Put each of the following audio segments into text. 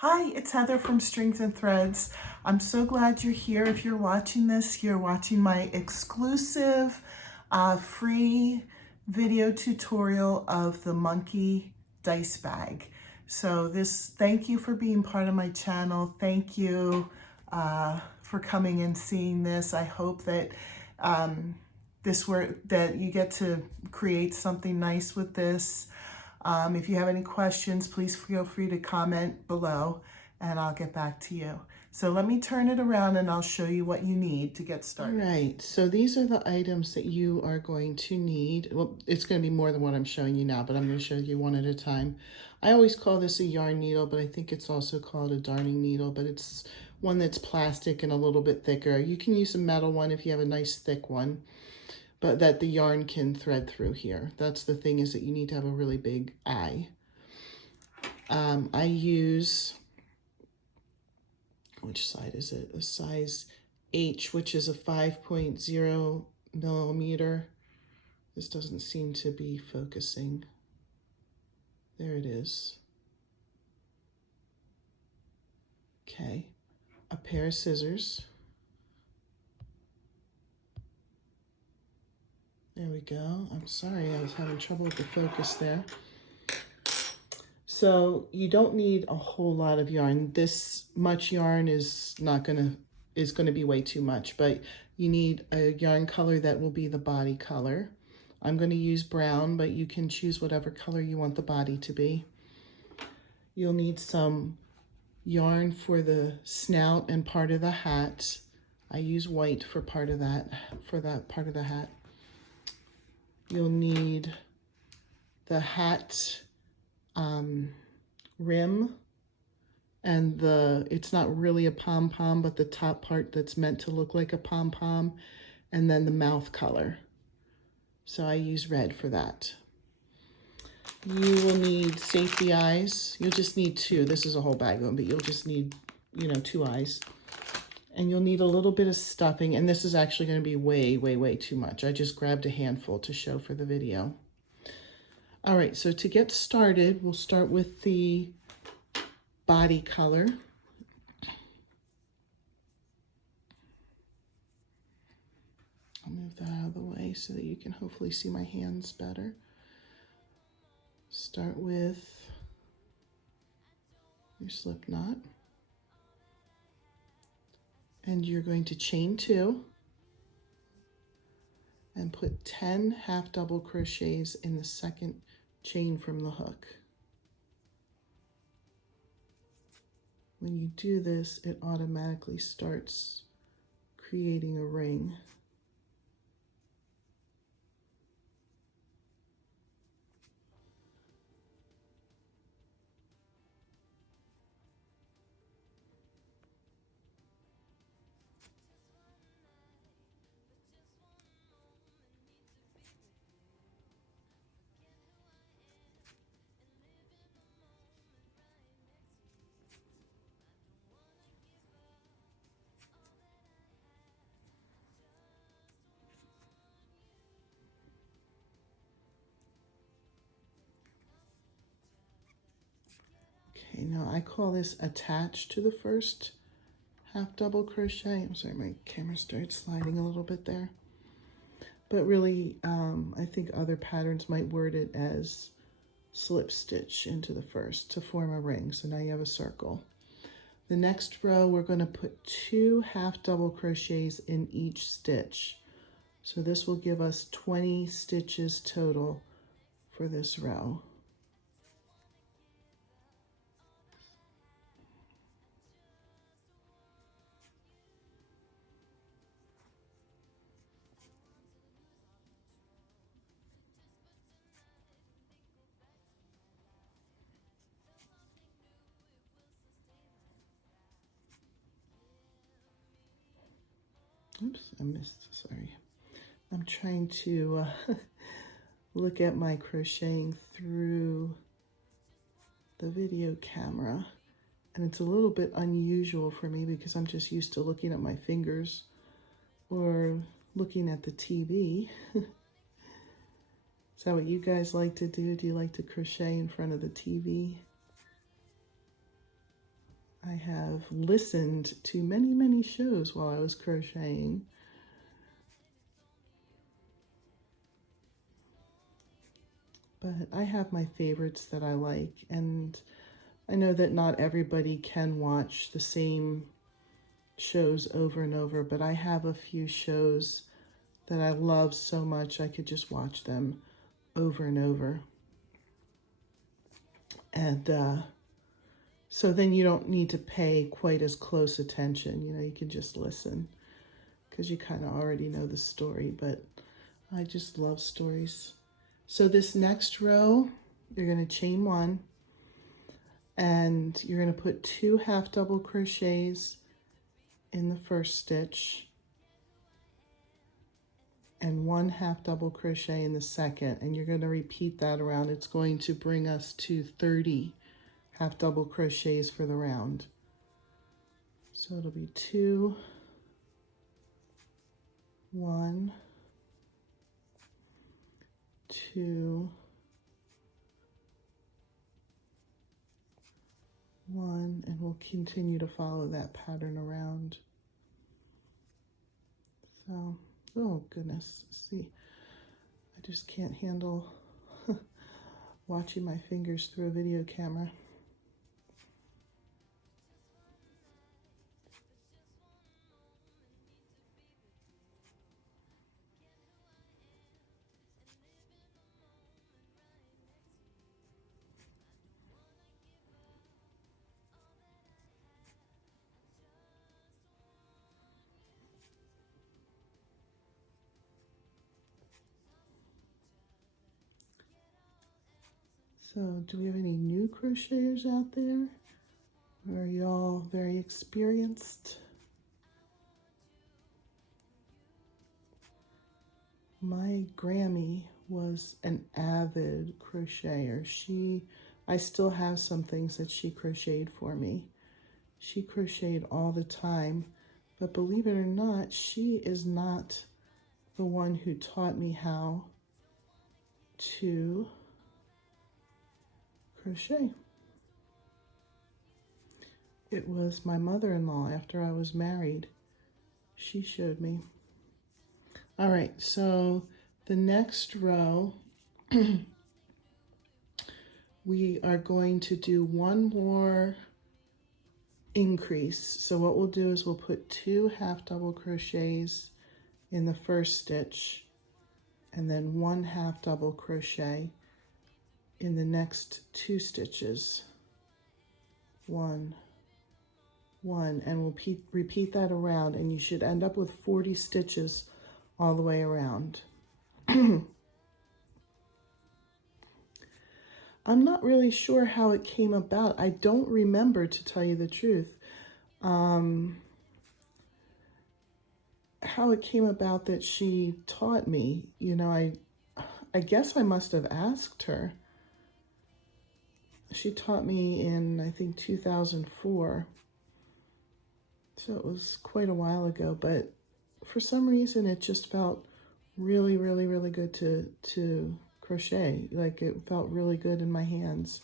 Hi, it's Heather from Strings and Threads. I'm so glad you're here. If you're watching this, you're watching my exclusive free video tutorial of the Monkey Dice Bag. So thank you for being part of my channel. Thank you for coming and seeing this. I hope that that you get to create something nice with this. If you have any questions, please feel free to comment below and I'll get back to you. So let me turn it around and I'll show you what you need to get started. All right, so these are the items that you are going to need. Well, it's going to be more than what I'm showing you now, but I'm going to show you one at a time. I always call this a yarn needle, but I think it's also called a darning needle, but it's one that's plastic and a little bit thicker. You can use a metal one if you have a nice thick one, but that the yarn can thread through here. That's the thing, is that you need to have a really big eye. I use, which side is it? A size H, which is a 5.0 millimeter. This doesn't seem to be focusing. There it is. Okay, a pair of scissors. There we go. I'm sorry, I was having trouble with the focus there. So you don't need a whole lot of yarn. This much yarn is gonna be way too much, but you need a yarn color that will be the body color. I'm going to use brown, but you can choose whatever color you want the body to be. You'll need some yarn for the snout and part of the hat. I use white for part of that, part of the hat. You'll need the hat rim, and it's not really a pom-pom, but the top part that's meant to look like a pom-pom, and then the mouth color. So I use red for that. You will need safety eyes. You'll just need two. This is a whole bag of them, but you'll just need, 2 eyes. And you'll need a little bit of stuffing, and this is actually going to be way, way, way too much. I just grabbed a handful to show for the video. All right, so to get started, we'll start with the body color. I'll move that out of the way so that you can hopefully see my hands better. Start with your slip knot. And you're going to chain 2 and put 10 half double crochets in the second chain from the hook. When you do this, it automatically starts creating a ring. Okay, now I call this attached to the first half double crochet. I'm sorry, my camera started sliding a little bit there. But really, I think other patterns might word it as slip stitch into the first to form a ring. So now you have a circle. The next row, we're going to put 2 half double crochets in each stitch. So this will give us 20 stitches total for this row. Oops, I missed, sorry. I'm trying to look at my crocheting through the video camera, and it's a little bit unusual for me because I'm just used to looking at my fingers or looking at the TV. Is that what you guys like to do? Do you like to crochet in front of the TV? I have listened to many, many shows while I was crocheting. But I have my favorites that I like, and I know that not everybody can watch the same shows over and over, but I have a few shows that I love so much I could just watch them over and over. And so then you don't need to pay quite as close attention. You know, you can just listen because you kind of already know the story, but I just love stories. So this next row, you're going to chain 1, and you're going to put 2 half double crochets in the first stitch and 1 half double crochet in the second, and you're going to repeat that around. It's going to bring us to 30 half double crochets for the round. So it'll be 2, 1, 2, 1, and we'll continue to follow that pattern around. So, oh goodness, see, I just can't handle watching my fingers through a video camera. So, do we have any new crocheters out there? Or are you all very experienced? My Grammy was an avid crocheter. I still have some things that she crocheted for me. She crocheted all the time, but believe it or not, she is not the one who taught me how to crochet. It was my mother-in-law after I was married. She showed me. All right, so the next row, we are going to do one more increase. So what we'll do is we'll put 2 half double crochets in the first stitch and then 1 half double crochet in the next 2 stitches. 1, 1, and we'll repeat that around, and you should end up with 40 stitches all the way around. I'm not really sure how it came about. I don't remember, to tell you the truth, how it came about that she taught me. You know, I guess I must have asked her. She taught me in, I think, 2004. So it was quite a while ago, but for some reason it just felt really, really, really good to crochet. Like, it felt really good in my hands.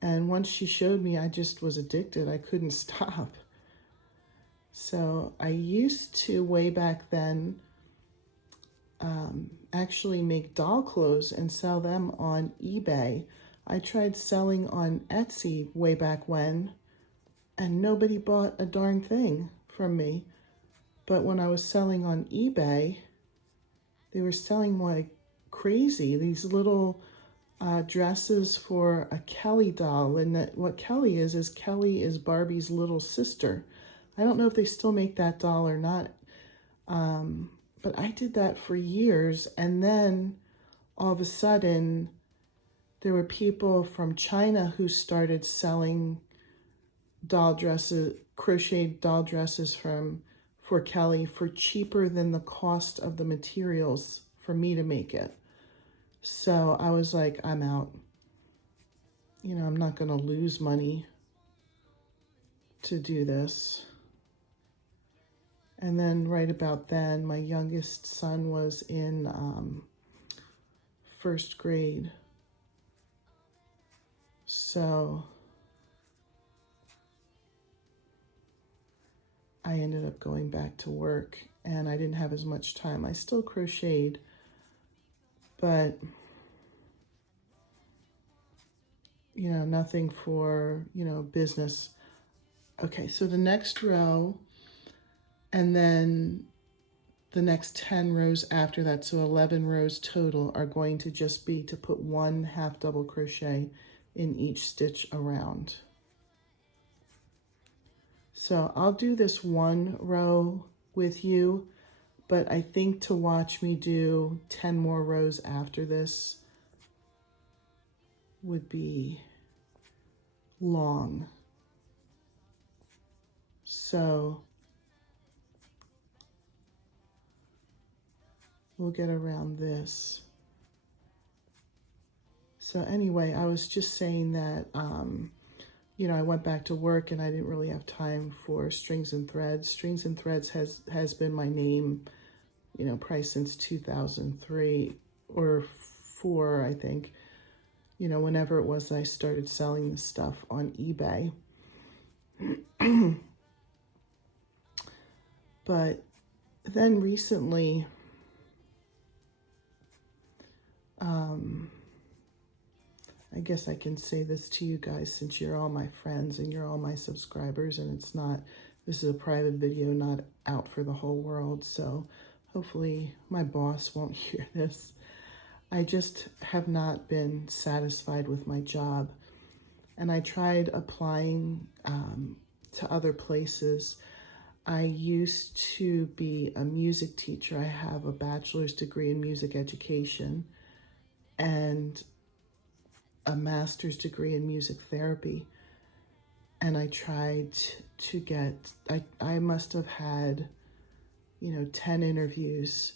And once she showed me, I just was addicted. I couldn't stop. So I used to, way back then, actually make doll clothes and sell them on eBay. I tried selling on Etsy way back when, and nobody bought a darn thing from me. But when I was selling on eBay, they were selling like crazy. These little dresses for a Kelly doll. And what Kelly is Kelly is Barbie's little sister. I don't know if they still make that doll or not. But I did that for years. And then all of a sudden, there were people from China who started selling doll dresses, crocheted doll dresses for Kelly for cheaper than the cost of the materials for me to make it. So I was like, I'm out. You know, I'm not going to lose money to do this. And then right about then, my youngest son was in first grade. So I ended up going back to work and I didn't have as much time. I still crocheted, but you know, nothing for, you know, business. Okay, so the next row, and then the next 10 rows after that, so 11 rows total, are going to just be to put 1 half double crochet in each stitch around. So I'll do this 1 row with you, but I think to watch me do 10 more rows after this would be long. So we'll get around this. So anyway, I was just saying that, you know, I went back to work and I didn't really have time for Strings and Threads. Strings and Threads has been my name, you know, probably since 2003 or 4, I think. You know, whenever it was I started selling this stuff on eBay. But then recently, I guess I can say this to you guys since you're all my friends and you're all my subscribers, and it's not, this is a private video, not out for the whole world, so hopefully my boss won't hear this. I just have not been satisfied with my job, and I tried applying to other places. I used to be a music teacher. I have a bachelor's degree in music education and a master's degree in music therapy. And I tried to get, I must have had, you know, 10 interviews,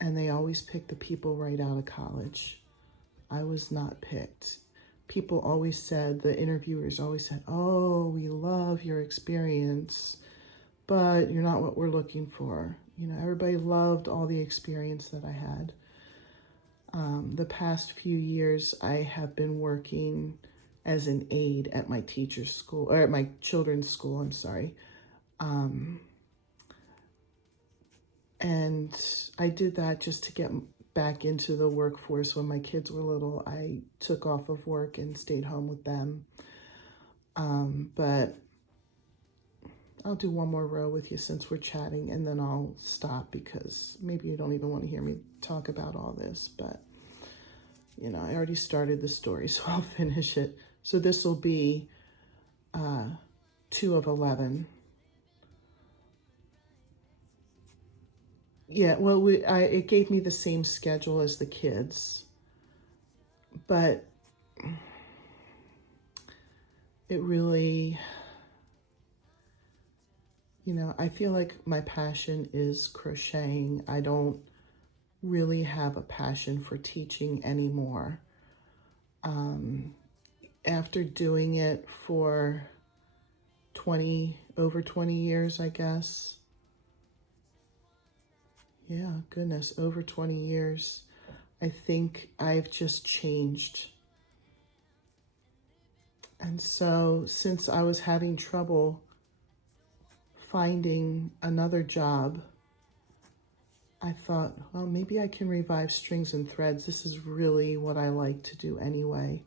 and they always picked the people right out of college. I was not picked. People always said, the interviewers always said, oh, we love your experience, but you're not what we're looking for. You know, everybody loved all the experience that I had. The past few years, I have been working as an aide at my teacher's school, or at my children's school, I'm sorry. And I did that just to get back into the workforce. When my kids were little, I took off of work and stayed home with them. But I'll do 1 more row with you since we're chatting, and then I'll stop because maybe you don't even want to hear me talk about all this, but you know, I already started the story, so I'll finish it. So this will be 2 of 11. Yeah, well, it gave me the same schedule as the kids, but it really, you know, I feel like my passion is crocheting. I don't really have a passion for teaching anymore. After doing it for over 20 years, I guess. Yeah, goodness, over 20 years. I think I've just changed. And so since I was having trouble finding another job, I thought, well, maybe I can revive Strings and Threads. This is really what I like to do anyway.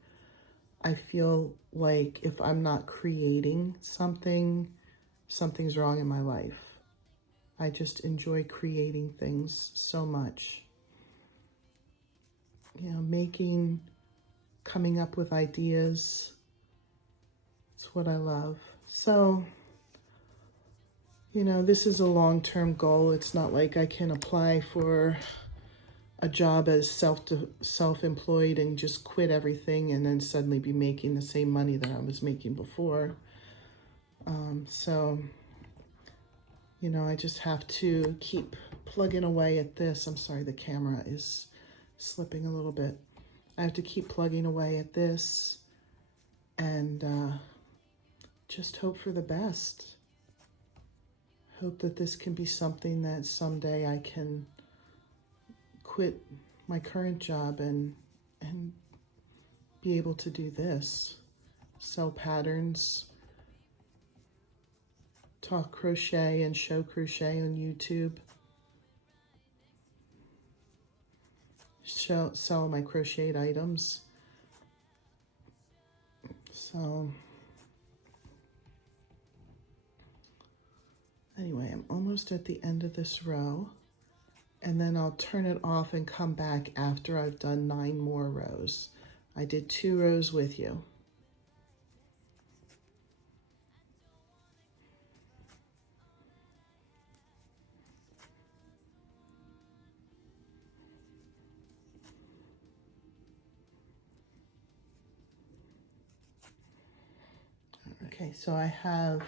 I feel like if I'm not creating something, something's wrong in my life. I just enjoy creating things so much. You know, coming up with ideas. It's what I love. So, you know, this is a long-term goal. It's not like I can apply for a job as self-employed and just quit everything and then suddenly be making the same money that I was making before. So, you know, I just have to keep plugging away at this. I'm sorry, the camera is slipping a little bit. I have to keep plugging away at this and just hope for the best. Hope that this can be something that someday I can quit my current job and be able to do this. Sell patterns talk crochet and show crochet on YouTube. Sell my crocheted items. So anyway, I'm almost at the end of this row, and then I'll turn it off and come back after I've done 9 more rows. I did 2 rows with you. Okay, so I have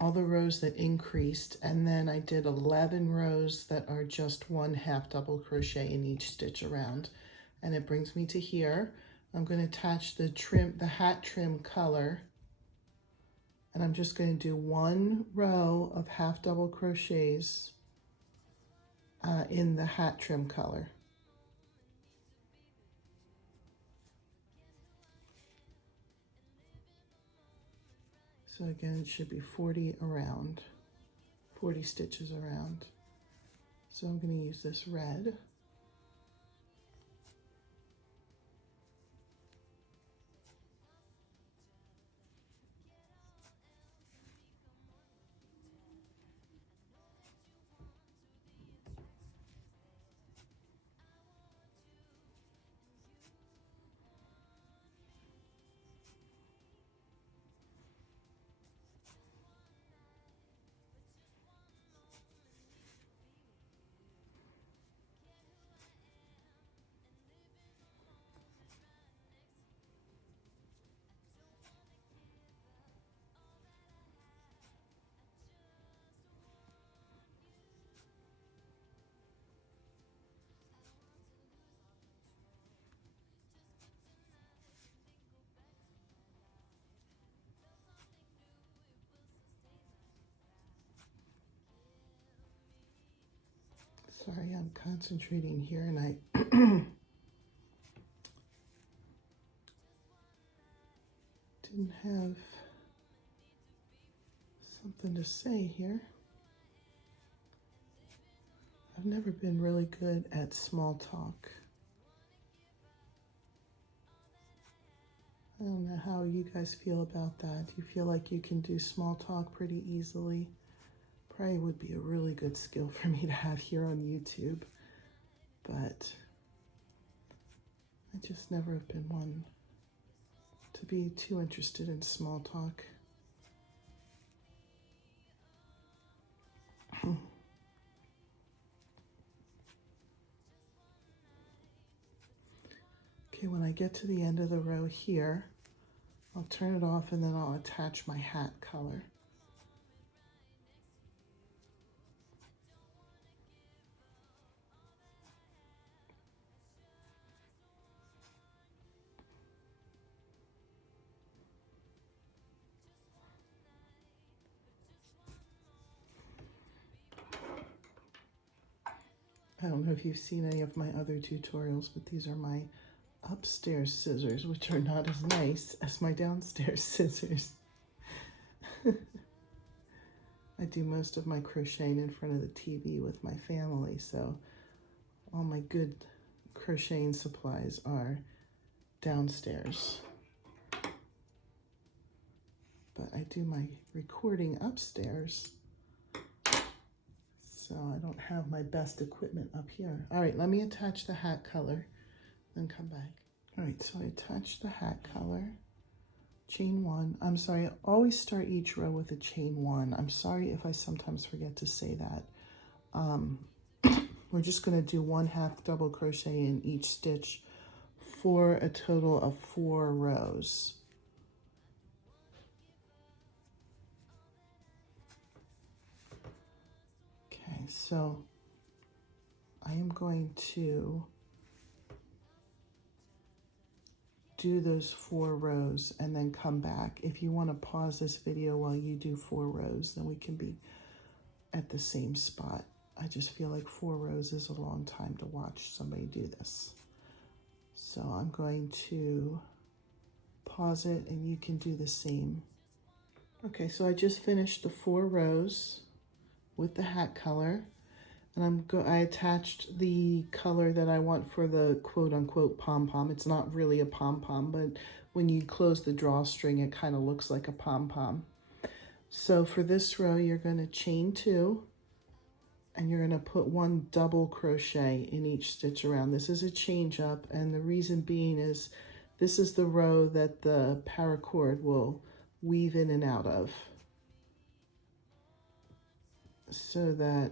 all the rows that increased, and then I did 11 rows that are just 1 half double crochet in each stitch around, and it brings me to here. I'm going to attach the hat trim color, and I'm just going to do 1 row of half double crochets in the hat trim color. So again, it should be 40 stitches around. So I'm going to use this red. Sorry, I'm concentrating here and I didn't have something to say here. I've never been really good at small talk. I don't know how you guys feel about that. Do you feel like you can do small talk pretty easily? Probably would be a really good skill for me to have here on YouTube, but I just never have been one to be too interested in small talk. Okay, when I get to the end of the row here, I'll turn it off and then I'll attach my hat color. I don't know if you've seen any of my other tutorials, but these are my upstairs scissors, which are not as nice as my downstairs scissors. I do most of my crocheting in front of the TV with my family, so all my good crocheting supplies are downstairs. But I do my recording upstairs, so I don't have my best equipment up here. All right, let me attach the hat color, then come back. All right, so I attached the hat color, chain 1. I'm sorry, I always start each row with a chain 1. I'm sorry if I sometimes forget to say that. We're just going to do 1 half double crochet in each stitch for a total of 4 rows. Okay, so I am going to do those 4 rows and then come back. If you want to pause this video while you do 4 rows, then we can be at the same spot. I just feel like 4 rows is a long time to watch somebody do this. So I'm going to pause it and you can do the same. Okay, so I just finished the 4 rows with the hat color, and I attached the color that I want for the quote-unquote pom-pom. It's not really a pom-pom, but when you close the drawstring, it kind of looks like a pom-pom. So for this row, you're going to chain 2, and you're going to put 1 double crochet in each stitch around. This is a change up, and the reason being is this is the row that the paracord will weave in and out of, so that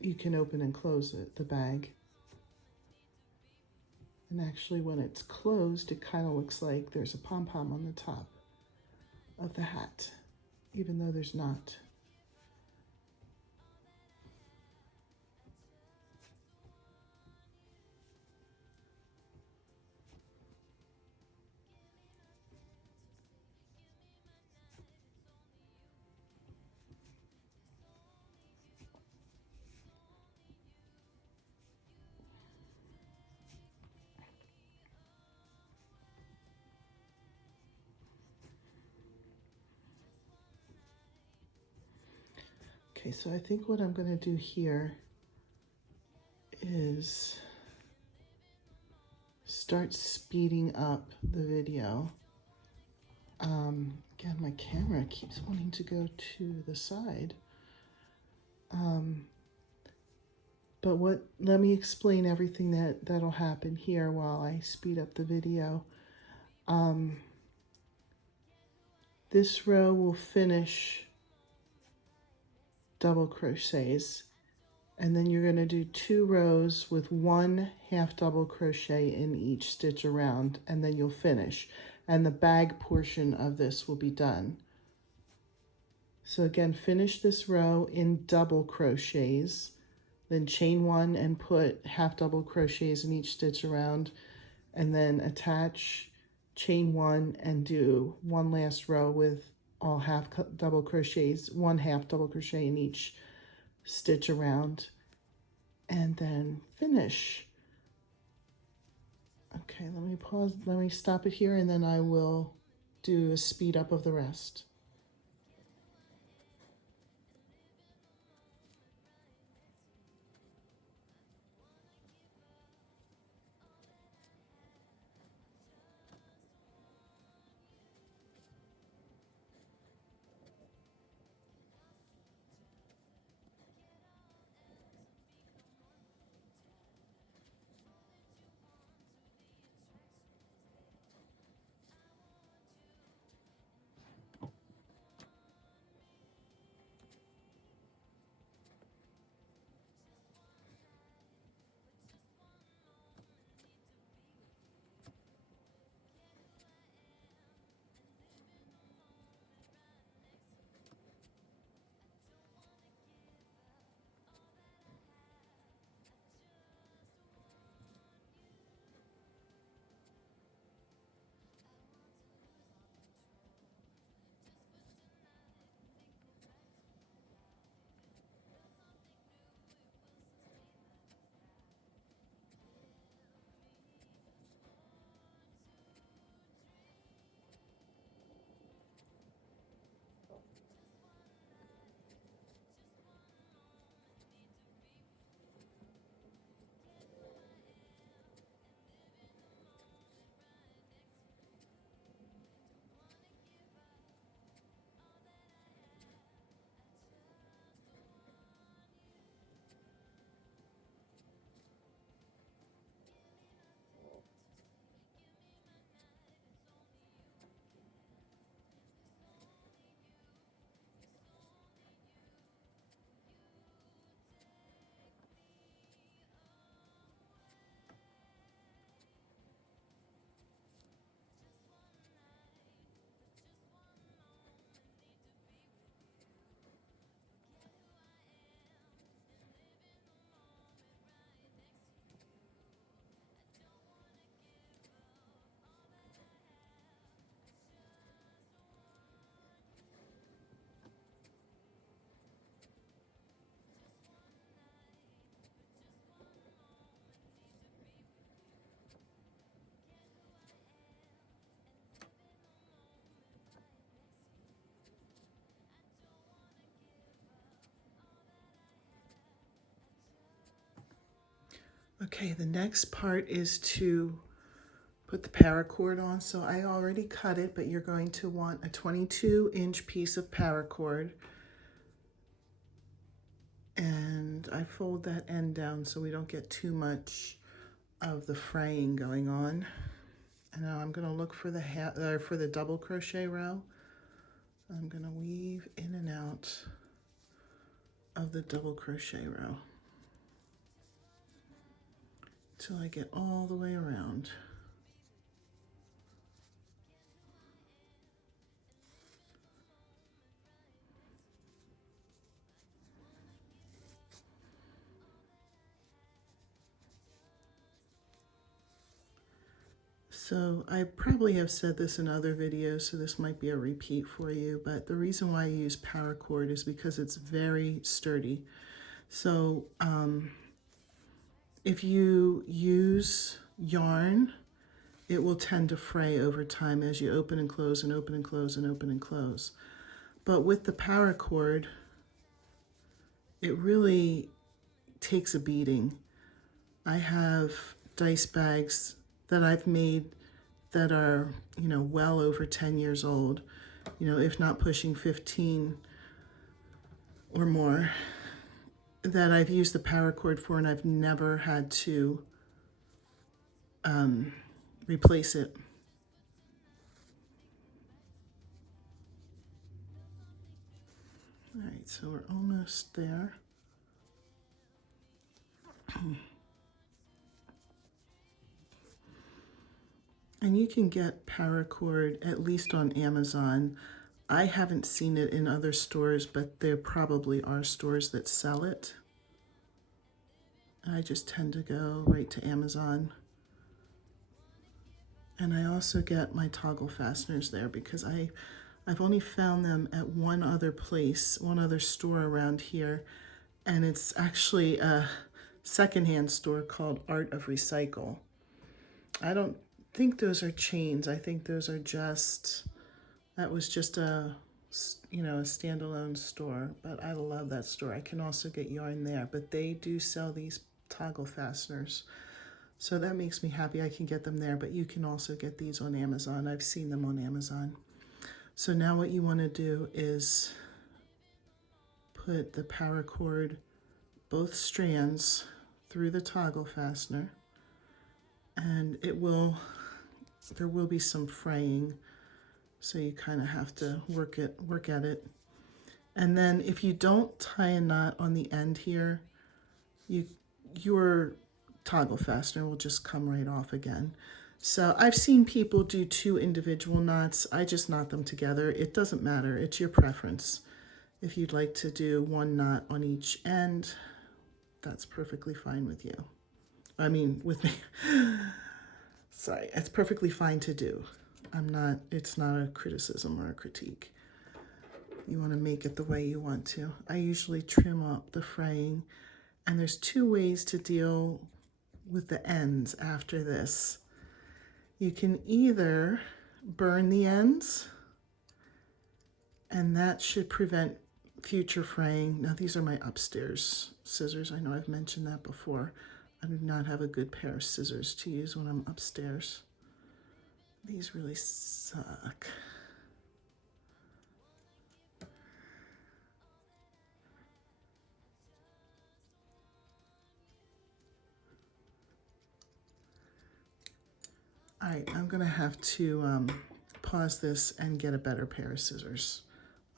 you can open and close it, the bag. And actually when it's closed, it kind of looks like there's a pom-pom on the top of the hat, even though there's not. Okay, so I think what I'm going to do here is start speeding up the video. Again, my camera keeps wanting to go to the side. But let me explain everything that'll happen here while I speed up the video. This row will finish double crochets, and then you're going to do 2 rows with 1 half double crochet in each stitch around, and then you'll finish, and the bag portion of this will be done. So again, finish this row in double crochets, then chain 1 and put half double crochets in each stitch around, and then attach, chain 1 and do 1 last row with all half double crochets, 1 half double crochet in each stitch around, and then finish. Okay, let me pause, let me stop it here, and then I will do a speed up of the rest. Okay, the next part is to put the paracord on. So I already cut it, but you're going to want a 22-inch piece of paracord. And I fold that end down so we don't get too much of the fraying going on. And now I'm going to look for the double crochet row. I'm going to weave in and out of the double crochet row till I get all the way around. So I probably have said this in other videos, so this might be a repeat for you, but the reason why I use paracord is because it's very sturdy. So if you use yarn, it will tend to fray over time as you open and close and open and close and open and close. But with the paracord, it really takes a beating. I have dice bags that I've made that are, you know, well over 10 years old, you know, if not pushing 15 or more, that I've used the paracord for, and I've never had to replace it. All right, so we're almost there. And you can get paracord at least on Amazon. I haven't seen it in other stores, but there probably are stores that sell it. I just tend to go right to Amazon. And I also get my toggle fasteners there because I've only found them at one other place, one other store around here, and it's actually a secondhand store called Art of Recycle. I don't think those are chains. I think those are just, that was just a, you know, a standalone store, but I love that store. I can also get yarn there, but they do sell these toggle fasteners. So that makes me happy I can get them there, but you can also get these on Amazon. I've seen them on Amazon. So now what you want to do is put the paracord, both strands, through the toggle fastener, and there will be some fraying, so you kind of have to work at it. And then if you don't tie a knot on the end here, your toggle fastener will just come right off again. So I've seen people do 2 individual knots. I just knot them together. It doesn't matter. It's your preference. If you'd like to do 1 knot on each end, that's perfectly fine with you. I mean, with me. Sorry, it's perfectly fine to do. It's not a criticism or a critique. You want to make it the way you want to. I usually trim up the fraying, and there's 2 ways to deal with the ends after this. You can either burn the ends, and that should prevent future fraying. Now these are my upstairs scissors. I know I've mentioned that before. I do not have a good pair of scissors to use when I'm upstairs. These really suck. All right, I'm gonna have to pause this and get a better pair of scissors.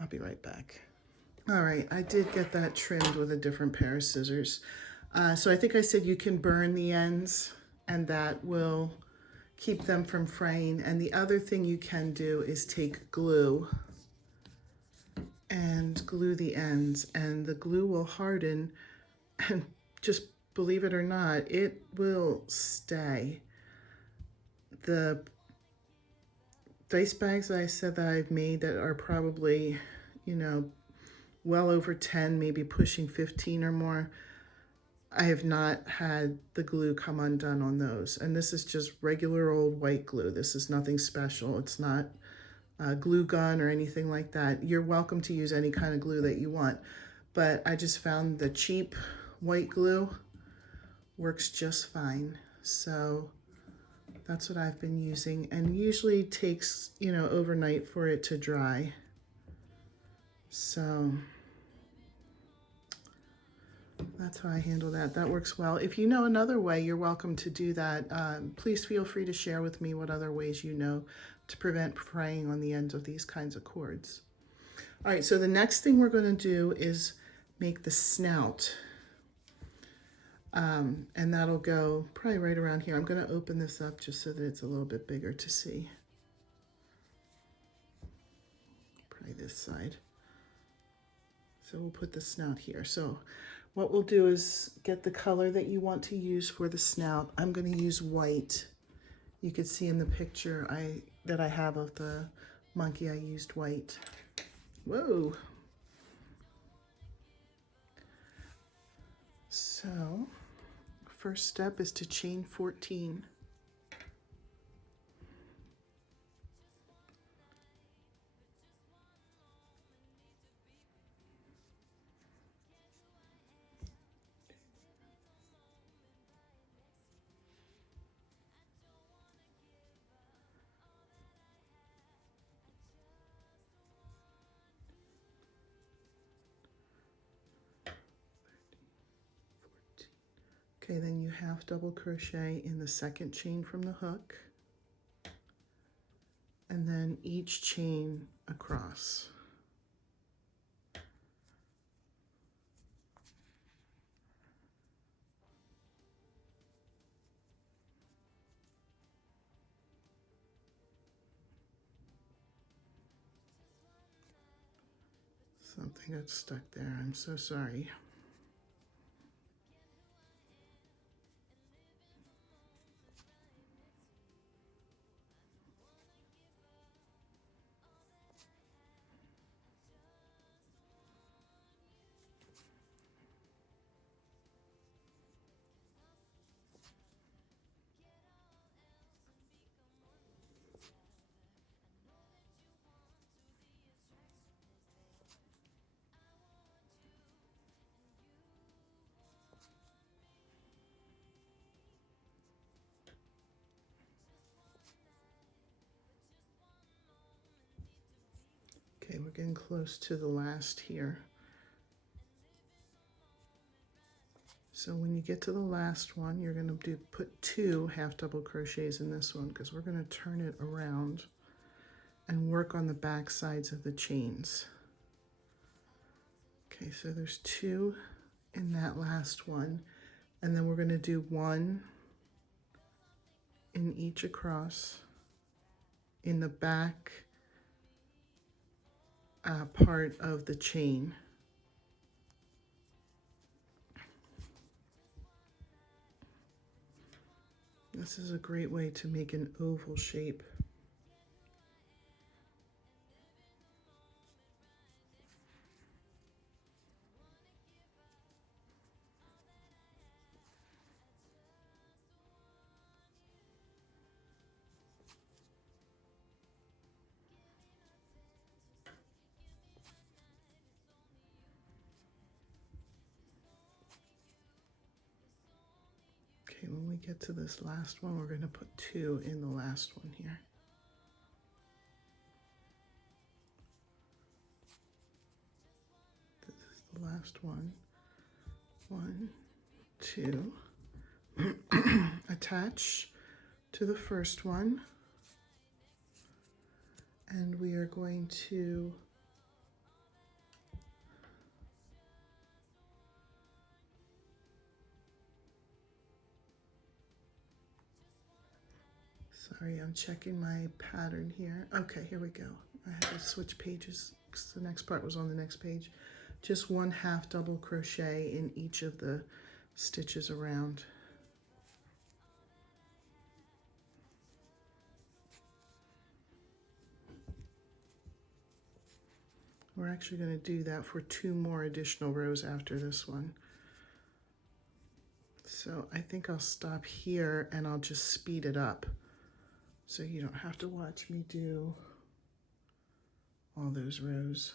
I'll be right back. All right, I did get that trimmed with a different pair of scissors. So I think I said you can burn the ends, and that will keep them from fraying. And the other thing you can do is take glue and glue the ends, and the glue will harden, and just believe it or not, it will stay. The dice bags that I said that I've made that are probably, you know, well over 10, maybe pushing 15 or more, I have not had the glue come undone on those. And this is just regular old white glue. This is nothing special. It's not a glue gun or anything like that. You're welcome to use any kind of glue that you want. But I just found the cheap white glue works just fine. So that's what I've been using, and usually takes, you know, overnight for it to dry. So that's how I handle that. That works well. If you know another way, you're welcome to do that. Please feel free to share with me what other ways you know to prevent fraying on the ends of these kinds of cords. All right, so the next thing we're going to do is make the snout. And that'll go probably right around here. I'm going to open this up just so that it's a little bit bigger to see. Probably this side. So we'll put the snout here. So what we'll do is get the color that you want to use for the snout. I'm going to use white. You can see in the picture that I have of the monkey, I used white. Whoa. So first step is to chain 14. Okay, then you half double crochet in the second chain from the hook, and then each chain across. Something got stuck there. I'm so sorry. Okay, we're getting close to the last here. So when you get to the last one, you're going to put 2 half double crochets in this one, because we're going to turn it around and work on the back sides of the chains. Okay, so there's 2 in that last one, and then we're going to do 1 in each across in the back part of the chain. This is a great way to make an oval shape. Okay, when we get to this last one, we're going to put 2 in the last one here. This is the last one. 1, 2. Attach to the first one. And we are going to sorry, I'm checking my pattern here. Okay, here we go. I had to switch pages because the next part was on the next page. Just 1 half double crochet in each of the stitches around. We're actually going to do that for 2 more additional rows after this one. So I think I'll stop here and I'll just speed it up so you don't have to watch me do all those rows.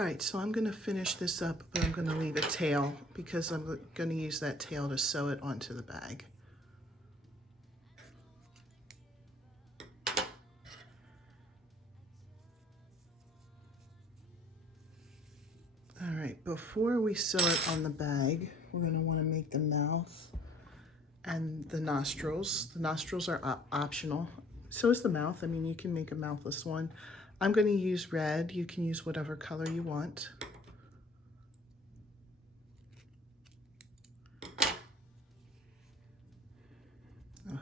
All right, so I'm gonna finish this up, but I'm gonna leave a tail because I'm gonna use that tail to sew it onto the bag. All right, before we sew it on the bag, we're gonna wanna make the mouth and the nostrils. The nostrils are optional. So is the mouth. I mean, you can make a mouthless one. I'm gonna use red. You can use whatever color you want. Oh,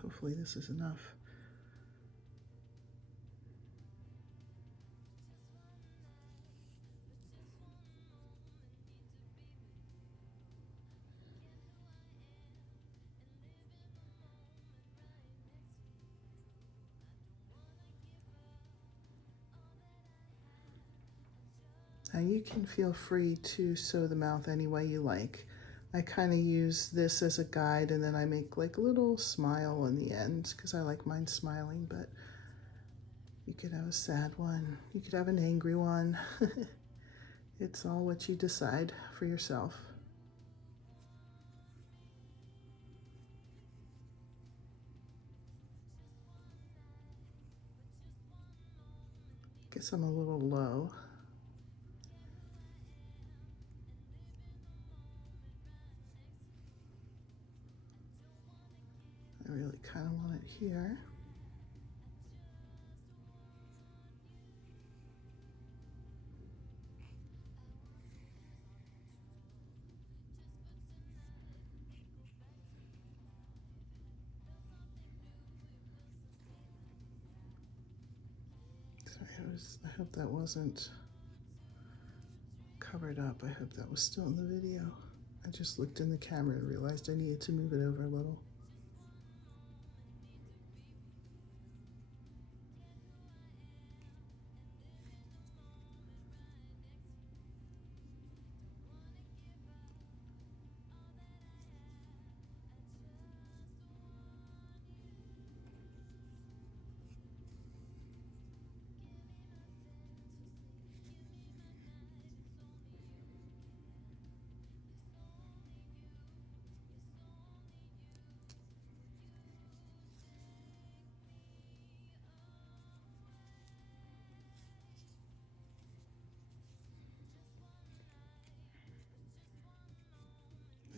hopefully this is enough. Now you can feel free to sew the mouth any way you like. I kind of use this as a guide, and then I make like a little smile on the end because I like mine smiling, but you could have a sad one. You could have an angry one. It's all what you decide for yourself. Guess I'm a little low. I really kind of want it here. So I hope that wasn't covered up. I hope that was still in the video. I just looked in the camera and realized I needed to move it over a little.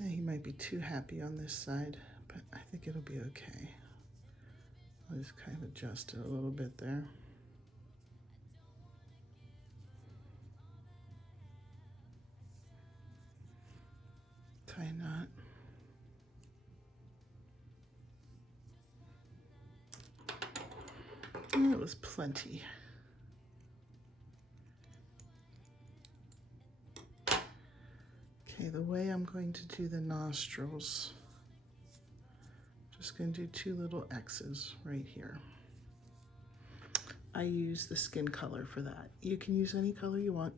He might be too happy on this side, but I think it'll be okay. I'll just kind of adjust it a little bit there. Tie a knot. That was plenty. Okay, the way I'm going to do the nostrils, just going to do 2 little X's right here. I use the skin color for that. You can use any color you want.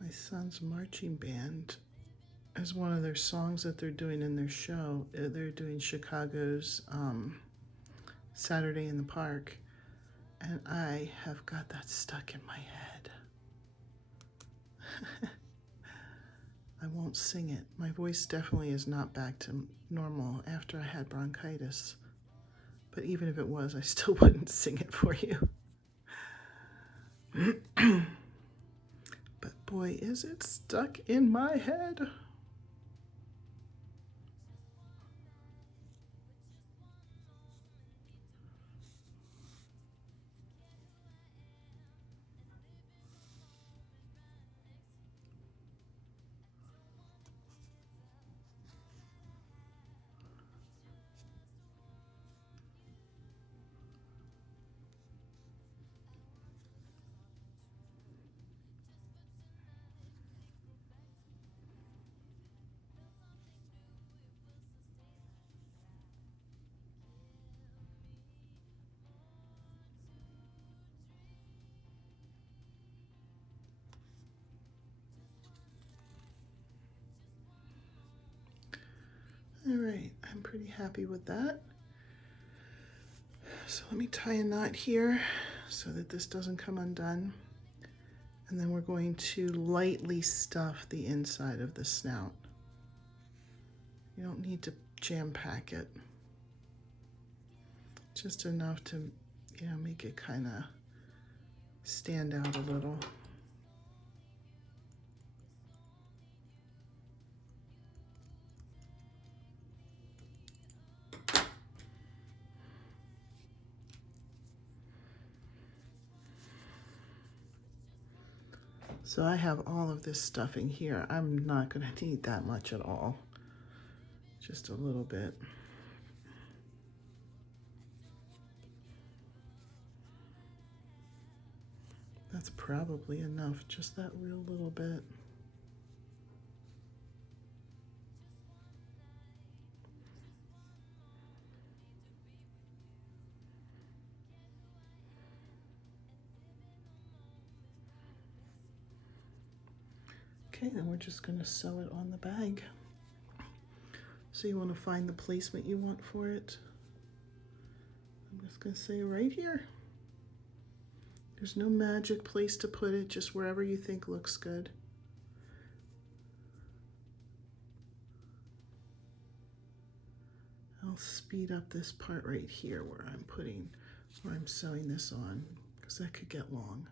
My son's marching band, as one of their songs that they're doing in their show, they're doing Chicago's Saturday in the Park, and I have got that stuck in my head. I won't sing it. My voice definitely is not back to normal after I had bronchitis, but even if it was, I still wouldn't sing it for you. But boy, is it stuck in my head. All right, I'm pretty happy with that. So let me tie a knot here so that this doesn't come undone. And then we're going to lightly stuff the inside of the snout. You don't need to jam pack it. Just enough to, make it kind of stand out a little. So I have all of this stuffing here. I'm not going to need that much at all. Just a little bit. That's probably enough, just that real little bit. Okay, then we're just going to sew it on the bag. So you want to find the placement you want for it. I'm just going to say right here. There's no magic place to put it, just wherever you think looks good. I'll speed up this part right here where I'm sewing this on, because that could get long.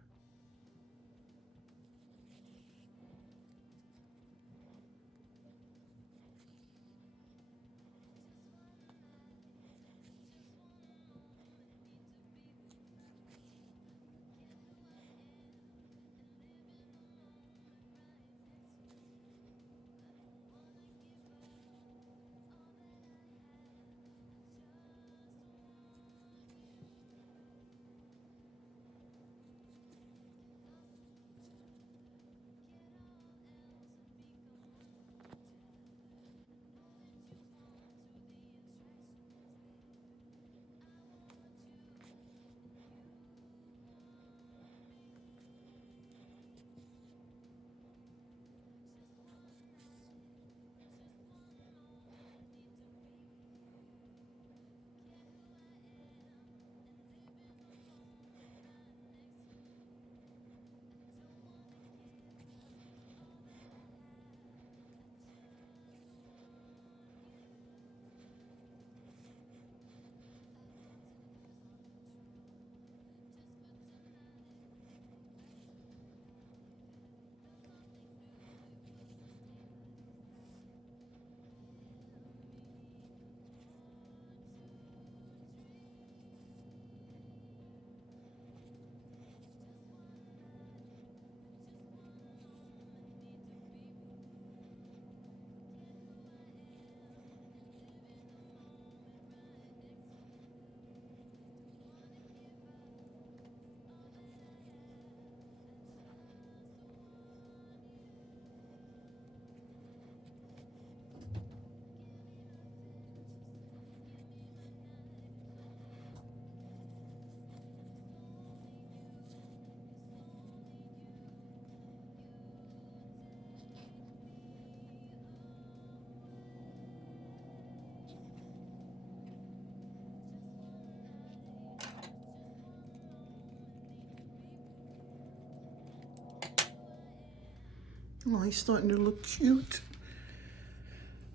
Oh, he's starting to look cute.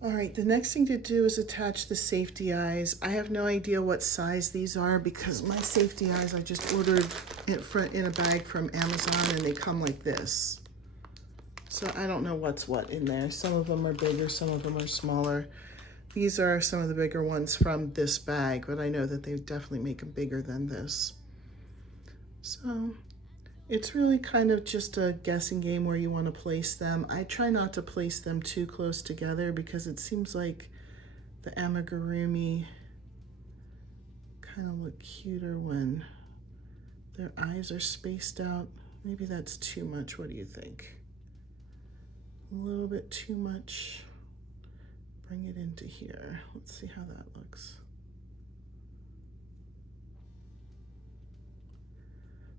All right, the next thing to do is attach the safety eyes. I have no idea what size these are because my safety eyes I just ordered in a bag from Amazon and they come like this. So I don't know what's what in there. Some of them are bigger, some of them are smaller. These are some of the bigger ones from this bag, but I know that they definitely make them bigger than this. So it's really kind of just a guessing game where you want to place them. I try not to place them too close together because it seems like the amigurumi kind of look cuter when their eyes are spaced out. Maybe that's too much. What do you think? A little bit too much. Bring it into here. Let's see how that looks.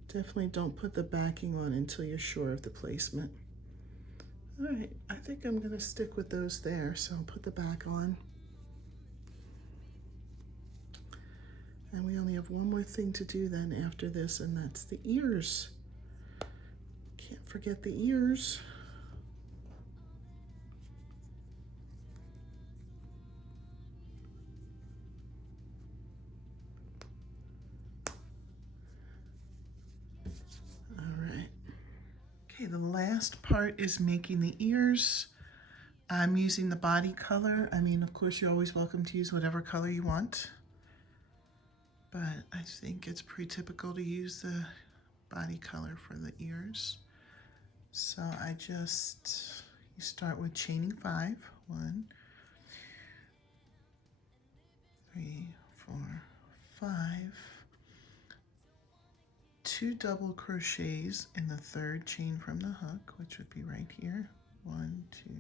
Definitely don't put the backing on until you're sure of the placement. All right, I think I'm gonna stick with those there, so I'll put the back on. And we only have one more thing to do then after this, and that's the ears. Can't forget the ears. All right. Okay, the last part is making the ears. I'm using the body color. I mean, of course, you're always welcome to use whatever color you want, but I think it's pretty typical to use the body color for the ears. So you start with chaining 5. 1, 3, 4, 5. 2 double crochets in the 3rd chain from the hook, which would be right here. 1, 2,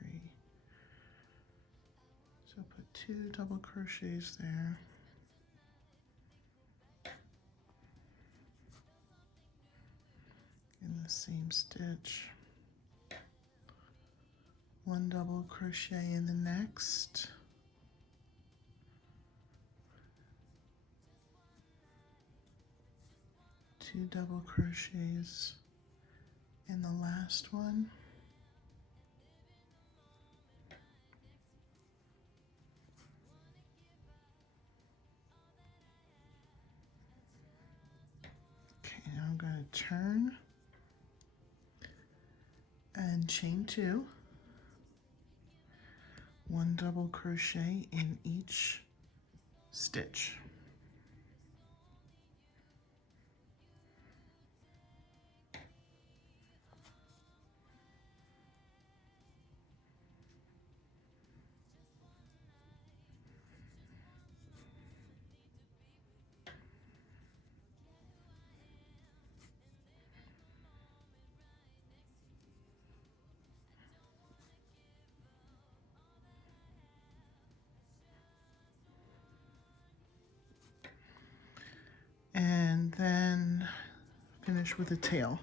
3. So put 2 double crochets there. In the same stitch. 1 double crochet in the next. 2 double crochets in the last one. Okay, now I'm going to turn and chain 2. 1 double crochet in each stitch. And then finish with a tail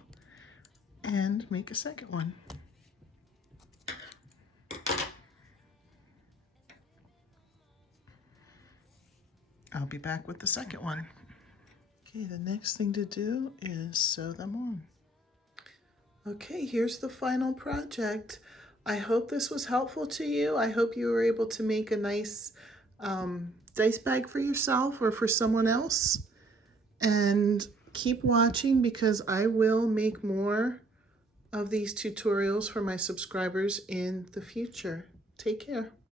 and make a second one. I'll be back with the second one. Okay, the next thing to do is sew them on. Okay, here's the final project. I hope this was helpful to you. I hope you were able to make a nice dice bag for yourself or for someone else. And keep watching because I will make more of these tutorials for my subscribers in the future. Take care.